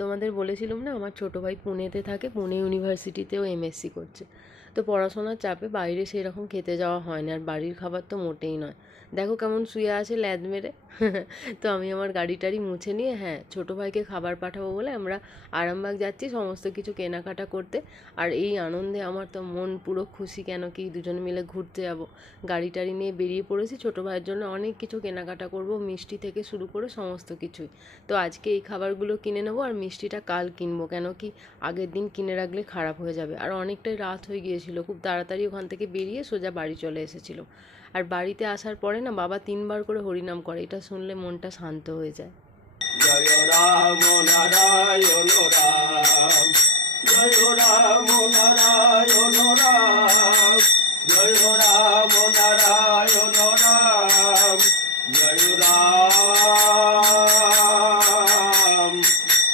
তোমাদের বলেছিলাম না আমার ছোটো ভাই পুনেতে থাকে, পুনে ইউনিভার্সিটিতেও এমএসসি করছে। তো পড়াশোনার চাপে বাইরে সেই রকম খেতে যাওয়া হয় না, আর বাড়ির খাবার তো মোটেই নয়। দেখো কেমন শুয়ে আছে ল্যাদ মেরে। তো আমি আমার গাড়ি টাড়ি মুছে নিয়ে, হ্যাঁ, ছোটো ভাইকে খাবার পাঠাবো বলে আমরা আরামবাগ যাচ্ছি সমস্ত কিছু কেনাকাটা করতে। আর এই আনন্দে আমার তো মন পুরো খুশি, কেন কি দুজনে মিলে ঘুরতে যাব। গাড়ি টাড়ি নিয়ে বেরিয়ে পড়েছি, ছোটো ভাইয়ের জন্য অনেক কিছু কেনাকাটা করব, মিষ্টি থেকে শুরু করে সমস্ত কিছুই। তো আজকে এই খাবারগুলো কিনে নেবো, আর মিষ্টিটা কাল কিনবো, কেন কি আগের দিন কিনে রাখলে খারাপ হয়ে যাবে। আর অনেকটাই রাত হয়ে গিয়েছিল, খুব তাড়াতাড়ি ওখান থেকে বেরিয়ে সোজা বাড়ি চলে এসেছিল। আর বাড়িতে আসার পরে না বাবা 3বার করে হরিনাম করে, এটা শুনলে মনটা শান্ত হয়ে যায়। জয় রাম নারায়ণ রাম, জয় রাম নারায়ণ রাম, জয় রাম নারায়ণ